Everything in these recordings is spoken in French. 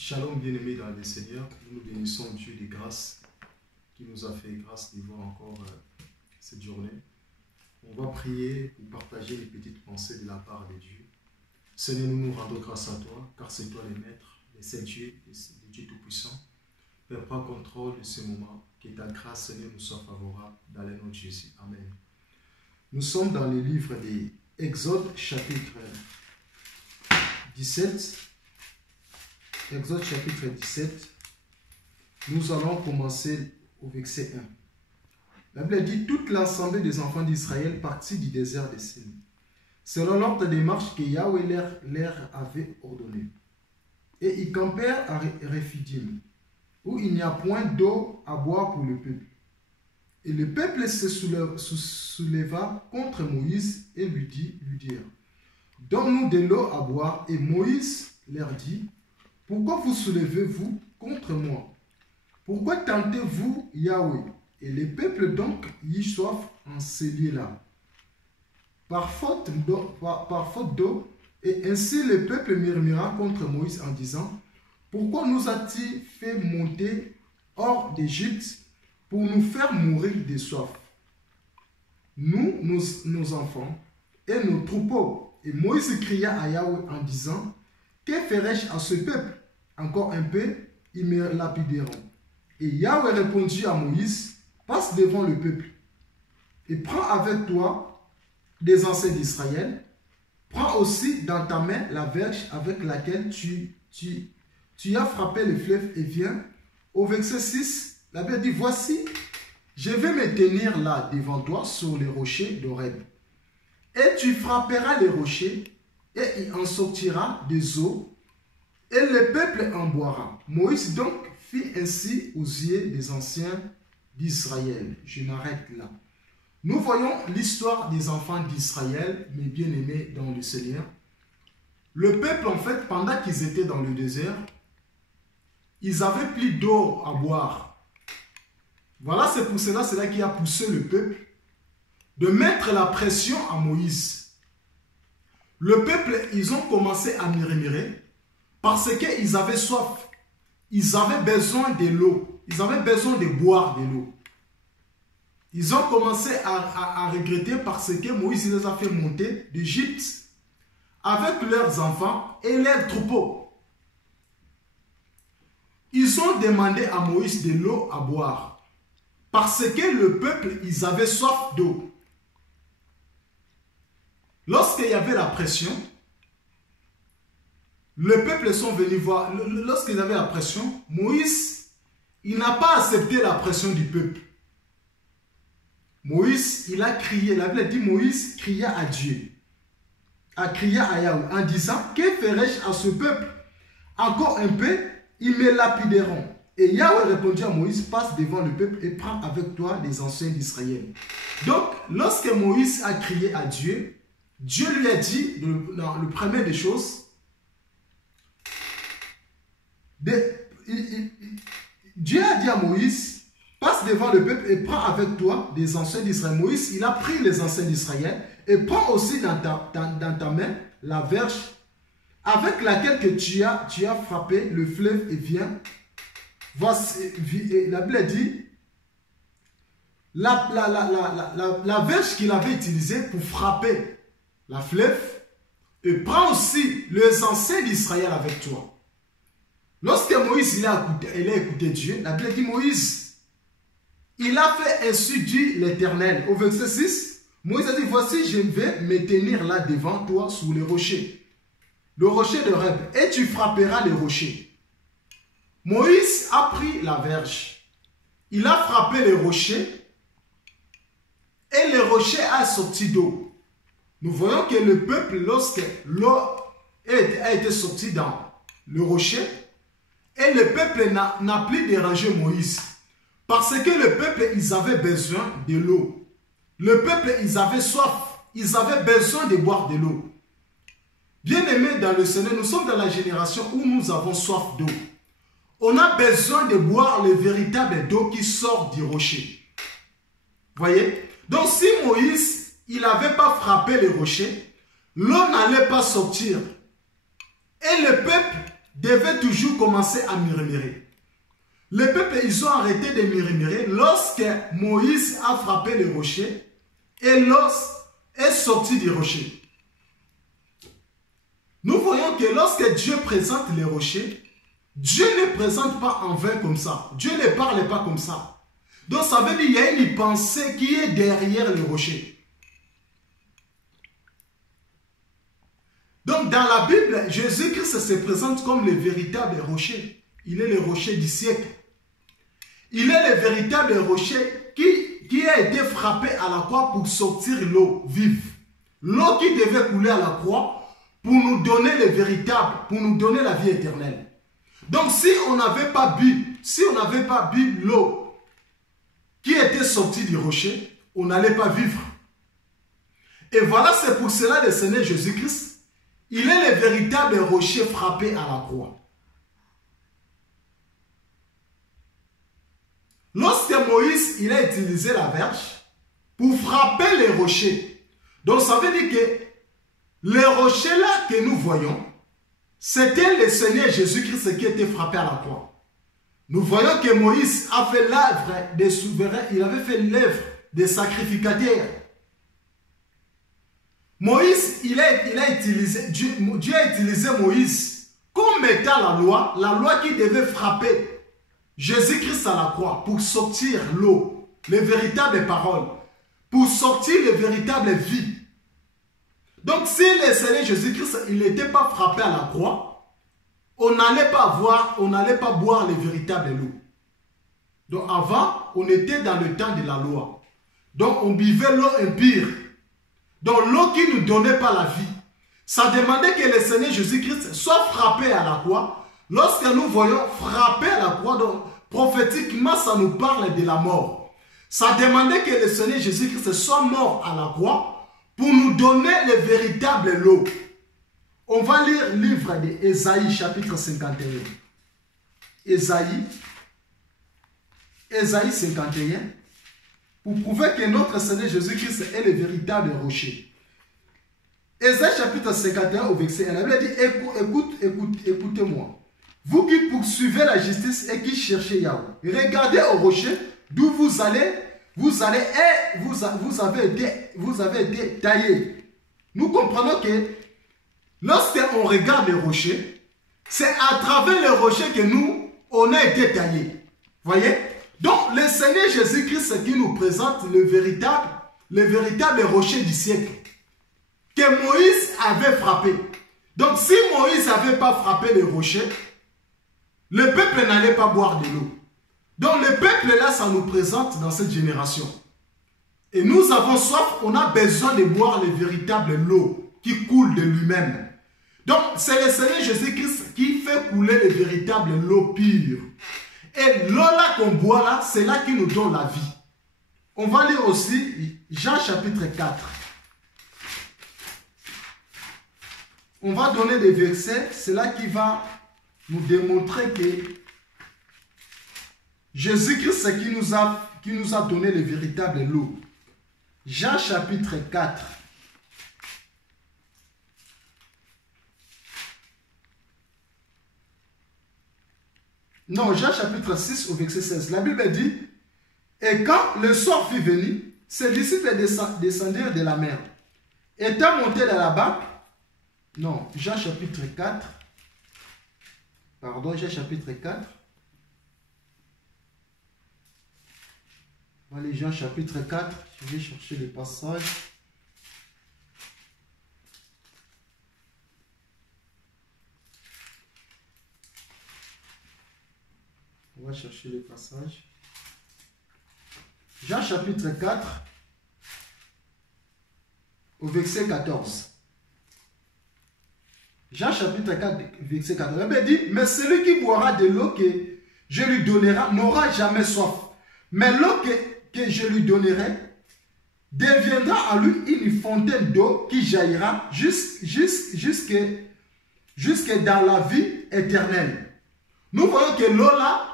Shalom bien-aimés dans le Seigneur, nous bénissons Dieu des grâces qui nous a fait grâce de voir encore cette journée. On va prier ou partager une petite pensée de la part de Dieu. Seigneur, nous nous rendons grâce à toi, car c'est toi le Maître, le Saint-Dieu, le Dieu Tout-Puissant. Père, prends contrôle de ce moment, que ta grâce, Seigneur, nous soit favorable dans le nom de Jésus. Amen. Nous sommes dans le livre d'Exode, chapitre 17. Exode chapitre 17, nous allons commencer au verset 1. La Bible dit: toute l'assemblée des enfants d'Israël partit du désert de Sin, selon l'ordre des marches que Yahweh leur avait ordonné. Et ils campèrent à Rephidim, où il n'y a point d'eau à boire pour le peuple. Et le peuple se souleva contre Moïse et lui dirent: donne-nous de l'eau à boire. Et Moïse leur dit: pourquoi vous soulevez-vous contre moi? Pourquoi tentez-vous Yahweh? Et le peuple donc y soif en ce lieu-là, par faute d'eau. Et ainsi le peuple murmura contre Moïse en disant: pourquoi nous as-tu fait monter hors d'Égypte pour nous faire mourir de soif, nous, nos enfants et nos troupeaux? Et Moïse cria à Yahweh en disant: que ferai-je à ce peuple? Encore un peu, ils me lapideront. Et Yahweh répondit à Moïse: passe devant le peuple et prends avec toi des anciens d'Israël. Prends aussi dans ta main la verge avec laquelle tu as frappé le fleuve et viens. Au verset 6, la Bible dit: voici, je vais me tenir là devant toi sur les rochers d'Horeb. Et tu frapperas les rochers et il en sortira des eaux, et le peuple en boira. Moïse donc fit ainsi aux yeux des anciens d'Israël. Je m'arrête là. Nous voyons l'histoire des enfants d'Israël, mes bien-aimés dans le Seigneur. Le peuple, en fait, pendant qu'ils étaient dans le désert, ils avaient plus d'eau à boire. Voilà, c'est pour cela qui a poussé le peuple de mettre la pression à Moïse. Le peuple, ils ont commencé à murmurer parce qu'ils avaient soif. Ils avaient besoin de l'eau. Ils avaient besoin de boire de l'eau. Ils ont commencé à regretter parce que Moïse les a fait monter d'Égypte avec leurs enfants et leurs troupeaux. Ils ont demandé à Moïse de l'eau à boire parce que le peuple, ils avaient soif d'eau. Lorsqu'il y avait la pression, le peuple sont venus voir. Lorsqu'ils avaient la pression, Moïse, il n'a pas accepté la pression du peuple. Moïse, il a crié. La Bible dit: Moïse cria à Dieu, a crié à Yahweh en disant: que ferai-je à ce peuple? Encore un peu, ils me lapideront. Et Yahweh répondit à Moïse: passe devant le peuple et prends avec toi des anciens d'Israël. Donc, lorsque Moïse a crié à Dieu, Dieu lui a dit, dans le premier des choses, Dieu a dit à Moïse: passe devant le peuple et prends avec toi des anciens d'Israël. Moïse, il a pris les anciens d'Israël et prends aussi dans ta main la verge avec laquelle que tu as frappé le fleuve et viens. Voici, la Bible dit, la verge qu'il avait utilisée pour frapper la fleuve, et prends aussi les anciens d'Israël avec toi. Lorsque Moïse il a écouté Dieu, la Bible dit: Moïse, il a fait ainsi dit l'Éternel. Au verset 6, Moïse a dit: voici, je vais me tenir là devant toi sous les rochers, le rocher de Horeb, et tu frapperas les rochers. Moïse a pris la verge, il a frappé les rochers, et le rocher a sorti d'eau. Nous voyons que le peuple, lorsque l'eau a été sortie dans le rocher, et le peuple n'a plus dérangé Moïse. Parce que le peuple, ils avaient besoin de l'eau. Le peuple, ils avaient soif. Ils avaient besoin de boire de l'eau. Bien-aimés dans le Seigneur, nous sommes dans la génération où nous avons soif d'eau. On a besoin de boire le véritable eau qui sort du rocher. Voyez? Donc si Moïse, il n'avait pas frappé le rocher, l'eau n'allait pas sortir. Et le peuple, devait toujours commencer à murmurer. Les peuples, ils ont arrêté de murmurer lorsque Moïse a frappé le rocher et l'eau est sortie du rocher. Nous voyons que lorsque Dieu présente les rochers, Dieu ne présente pas en vain comme ça. Dieu ne parle pas comme ça. Donc ça veut dire qu'il y a une pensée qui est derrière le rocher. Donc dans la Bible, Jésus-Christ se présente comme le véritable rocher. Il est le rocher du siècle. Il est le véritable rocher qui a été frappé à la croix pour sortir l'eau vive. L'eau qui devait couler à la croix pour nous donner le véritable, pour nous donner la vie éternelle. Donc si on n'avait pas bu, l'eau qui était sortie du rocher, on n'allait pas vivre. Et voilà, c'est pour cela le Seigneur Jésus-Christ, il est le véritable rocher frappé à la croix. Lorsque Moïse il a utilisé la verge pour frapper les rochers, donc ça veut dire que les rochers là que nous voyons, c'était le Seigneur Jésus-Christ qui était frappé à la croix. Nous voyons que Moïse a fait l'œuvre des souverains, il avait fait l'œuvre des sacrificateurs. Moïse, Dieu a utilisé Moïse comme étant la loi qui devait frapper Jésus-Christ à la croix pour sortir l'eau, les véritables paroles, pour sortir les véritables vies. Donc si le Seigneur Jésus-Christ il n'était pas frappé à la croix, on n'allait pas boire les véritables eaux. Donc avant, on était dans le temps de la loi. Donc on buvait l'eau impure. Donc l'eau qui ne nous donnait pas la vie. Ça demandait que le Seigneur Jésus-Christ soit frappé à la croix. Lorsque nous voyons frapper à la croix, donc prophétiquement ça nous parle de la mort. Ça demandait que le Seigneur Jésus-Christ soit mort à la croix pour nous donner le véritable lot. On va lire le livre d'Ésaïe chapitre 51. Ésaïe 51. Pour prouver que notre Seigneur Jésus-Christ est le véritable rocher. Ésaïe chapitre 51 au verset 1, la Bible dit, écoutez-moi. Vous qui poursuivez la justice et qui cherchez Yahweh, regardez au rocher d'où vous allez et vous avez été taillés. Nous comprenons que lorsqu'on regarde le rocher, c'est à travers le rocher que on a été taillés. Voyez? Donc, le Seigneur Jésus-Christ qui nous présente le véritable rocher du siècle que Moïse avait frappé. Donc, si Moïse n'avait pas frappé le rocher, le peuple n'allait pas boire de l'eau. Donc, le peuple là, ça nous présente dans cette génération. Et nous avons soif, on a besoin de boire le véritable eau qui coule de lui-même. Donc, c'est le Seigneur Jésus-Christ qui fait couler le véritable eau pure. Et l'eau là qu'on boit là, c'est là qui nous donne la vie. On va lire aussi Jean chapitre 4. On va donner des versets, c'est là qui va nous démontrer que Jésus-Christ c'est qui nous a donné le véritable lot. Jean chapitre 4. Non, Jean chapitre 6 au verset 16. La Bible dit, et quand le soir fut venu, ses disciples descendirent de la mer. Étant montés dans la barque, non, Jean chapitre 4, pardon, Jean chapitre 4. Allez, Jean chapitre 4, je vais chercher les passages. On va chercher les passages. Jean chapitre 4, au verset 14. Jean chapitre 4, verset 14. La Bible dit, mais celui qui boira de l'eau que je lui donnerai n'aura jamais soif. Mais l'eau que je lui donnerai deviendra à lui une fontaine d'eau qui jaillira jusque dans la vie éternelle. Nous voyons que l'eau là,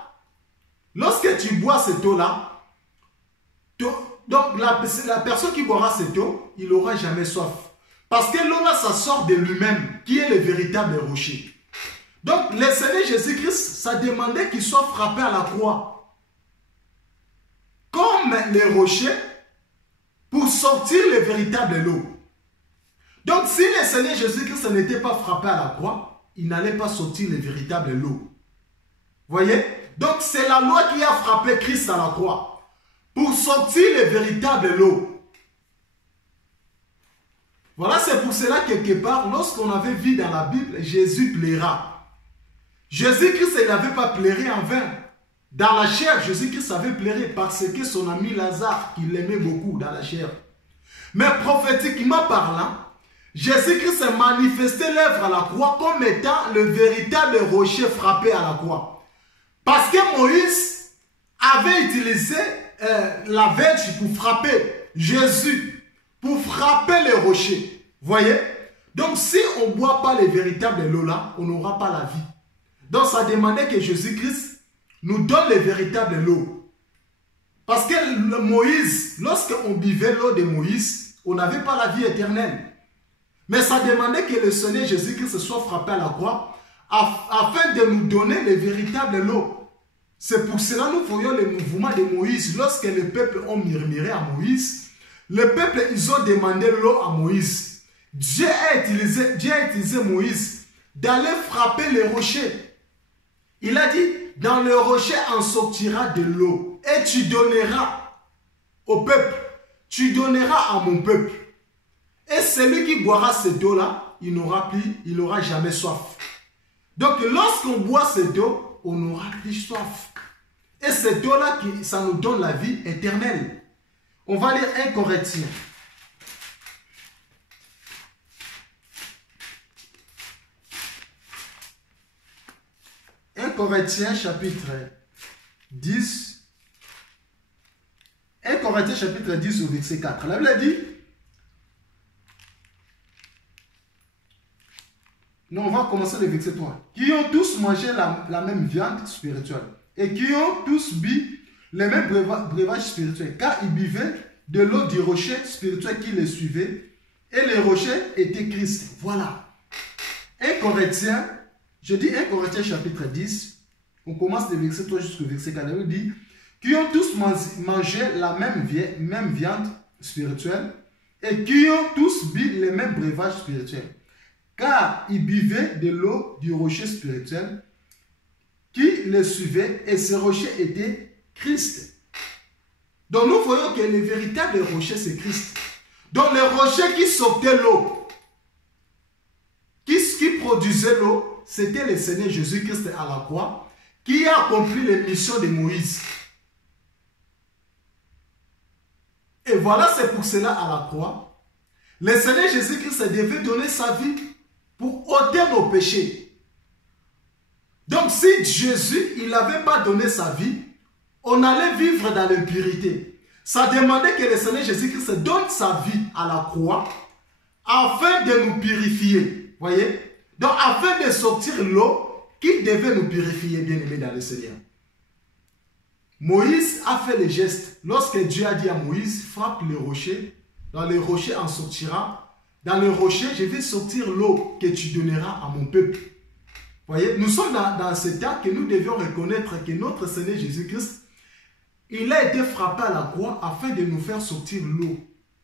lorsque tu bois cette eau-là, donc la personne qui boira cette eau, il n'aura jamais soif. Parce que l'eau là, ça sort de lui-même, qui est le véritable rocher. Donc, le Seigneur Jésus-Christ, ça demandait qu'il soit frappé à la croix. Comme les rochers, pour sortir le véritable lot. Donc, si le Seigneur Jésus-Christ n'était pas frappé à la croix, il n'allait pas sortir le véritable lot. Voyez? Donc, c'est la loi qui a frappé Christ à la croix. Pour sortir le véritable lot. Voilà, c'est pour cela, quelque part, lorsqu'on avait vu dans la Bible, Jésus plaira. Jésus-Christ, il n'avait pas pleuré en vain. Dans la chair, Jésus-Christ avait pleuré parce que son ami Lazare, qu'il l'aimait beaucoup dans la chair. Mais prophétiquement parlant, Jésus-Christ a manifesté l'œuvre à la croix comme étant le véritable rocher frappé à la croix. Parce que Moïse avait utilisé la verge pour frapper Jésus, pour frapper les rochers. Voyez? Donc si on ne boit pas les véritables lots là, on n'aura pas la vie. Donc ça demandait que Jésus-Christ nous donne les véritables lots. Parce que Moïse, lorsqu'on buvait l'eau de Moïse, on n'avait pas la vie éternelle. Mais ça demandait que le Seigneur Jésus-Christ soit frappé à la croix afin de nous donner les véritables lots. C'est pour cela que nous voyons le mouvement de Moïse. Lorsque le peuple ont murmuré à Moïse, le peuple, ils ont demandé l'eau à Moïse. Dieu a utilisé Moïse d'aller frapper les rochers. Il a dit, dans le rocher en sortira de l'eau et tu donneras au peuple, tu donneras à mon peuple. Et celui qui boira cette eau-là, il n'aura jamais soif. Donc lorsqu'on boit cette eau, on n'aura plus soif. Et cette eau-là, ça nous donne la vie éternelle. On va lire 1 Corinthiens. Corinthiens chapitre 10. 1 Corinthiens chapitre 10 au verset 4. La Bible dit, non, on va commencer le verset 3. Qui ont tous mangé la même viande spirituelle et qui ont tous bu les mêmes breuvages spirituels, car ils buvaient de l'eau du rocher spirituel qui les suivait et les rochers étaient Christ. Voilà. 1 Corinthiens, je dis 1 Corinthiens chapitre 10, on commence le verset 3 jusqu'au verset 4. Il dit, qui ont tous mangé la même viande spirituelle et qui ont tous bu les mêmes breuvages spirituels. Car ils buvaient de l'eau du rocher spirituel qui les suivait et ce rocher était Christ. Donc nous voyons que le véritable rocher c'est Christ. Donc le rocher qui sortait l'eau, qui produisait l'eau, c'était le Seigneur Jésus-Christ à la croix qui a accompli les missions de Moïse. Et voilà, c'est pour cela à la croix, le Seigneur Jésus-Christ devait donner sa vie pour ôter nos péchés. Donc si Jésus, il n'avait pas donné sa vie, on allait vivre dans l'impurité. Ça demandait que le Seigneur Jésus-Christ donne sa vie à la croix afin de nous purifier. Voyez? Donc afin de sortir l'eau qui devait nous purifier, bien aimés dans le Seigneur. Moïse a fait le geste. Lorsque Dieu a dit à Moïse, frappe le rocher, dans le rocher en sortira. Dans le rocher, je vais sortir l'eau que tu donneras à mon peuple. Voyez, nous sommes dans cet état que nous devions reconnaître que notre Seigneur Jésus-Christ, il a été frappé à la croix afin de nous faire sortir l'eau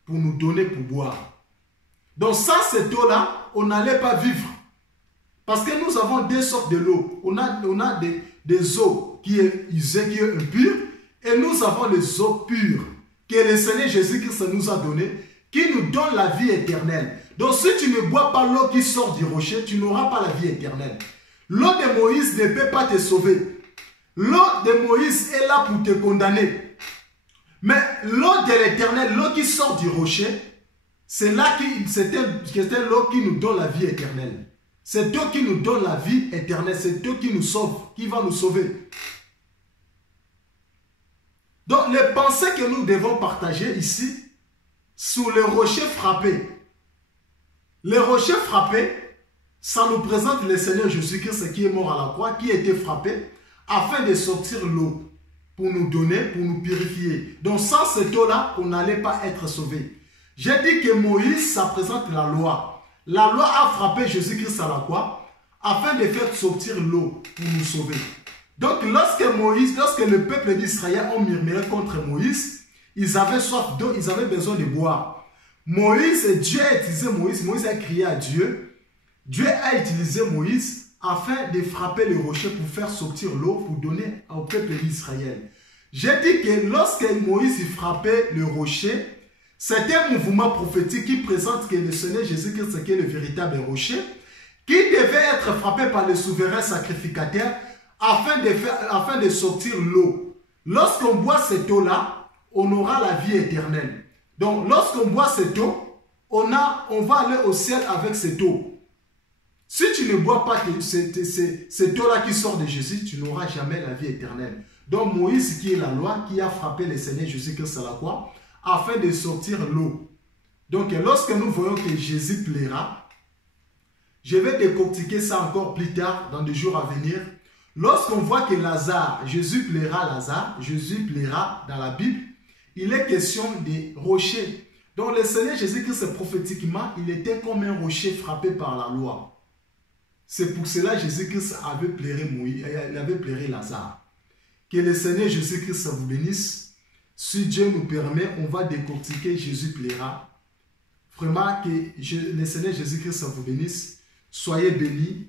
pour nous donner pour boire. Donc sans cette eau-là, on n'allait pas vivre. Parce que nous avons deux sortes de l'eau. On a des eaux qui est usée, qui est impure, et nous avons les eaux pures que le Seigneur Jésus-Christ nous a données, qui nous donnent la vie éternelle. Donc si tu ne bois pas l'eau qui sort du rocher, tu n'auras pas la vie éternelle. L'eau de Moïse ne peut pas te sauver. L'eau de Moïse est là pour te condamner. Mais l'eau de l'éternel, l'eau qui sort du rocher, c'est là c'était l'eau qui nous donne la vie éternelle. C'est l'eau qui nous donne la vie éternelle. C'est l'eau qui nous sauve, qui va nous sauver. Donc les pensées que nous devons partager ici, sur le rocher frappé. Le rocher frappé, ça nous présente le Seigneur Jésus-Christ qui est mort à la croix, qui a été frappé, afin de sortir l'eau, pour nous donner, pour nous purifier. Donc sans cette eau-là, on n'allait pas être sauvé. J'ai dit que Moïse, ça présente la loi. La loi a frappé Jésus-Christ à la croix, afin de faire sortir l'eau pour nous sauver. Donc lorsque le peuple d'Israël ont murmuré contre Moïse, ils avaient soif d'eau, ils avaient besoin de boire. Dieu a utilisé Moïse, Moïse a crié à Dieu. Dieu a utilisé Moïse afin de frapper le rocher pour faire sortir l'eau pour donner au peuple d'Israël. J'ai dit que lorsque Moïse frappait le rocher, c'était un mouvement prophétique qui présente que le Seigneur Jésus-Christ est le véritable rocher, qui devait être frappé par le souverain sacrificateur afin de sortir l'eau. Lorsqu'on boit cette eau-là, on aura la vie éternelle. Donc, lorsqu'on boit cette eau, on va aller au ciel avec cette eau. Si tu ne bois pas cette eau-là qui sort de Jésus, tu n'auras jamais la vie éternelle. Donc, Moïse, qui est la loi, qui a frappé le Seigneur Jésus-Christ à la croix, afin de sortir l'eau. Donc, lorsque nous voyons que Jésus plaira, je vais décortiquer ça encore plus tard, dans des jours à venir. Lorsqu'on voit que Lazare, Jésus plaira dans la Bible, il est question des rochers. Donc, le Seigneur Jésus-Christ, prophétiquement, il était comme un rocher frappé par la loi. C'est pour cela que Jésus-Christ avait plairé Lazare. Que le Seigneur Jésus-Christ vous bénisse. Si Dieu nous permet, on va décortiquer Jésus plaira. Vraiment que le Seigneur Jésus-Christ vous bénisse. Soyez bénis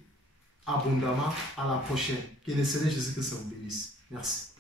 abondamment. À la prochaine. Que le Seigneur Jésus-Christ vous bénisse. Merci.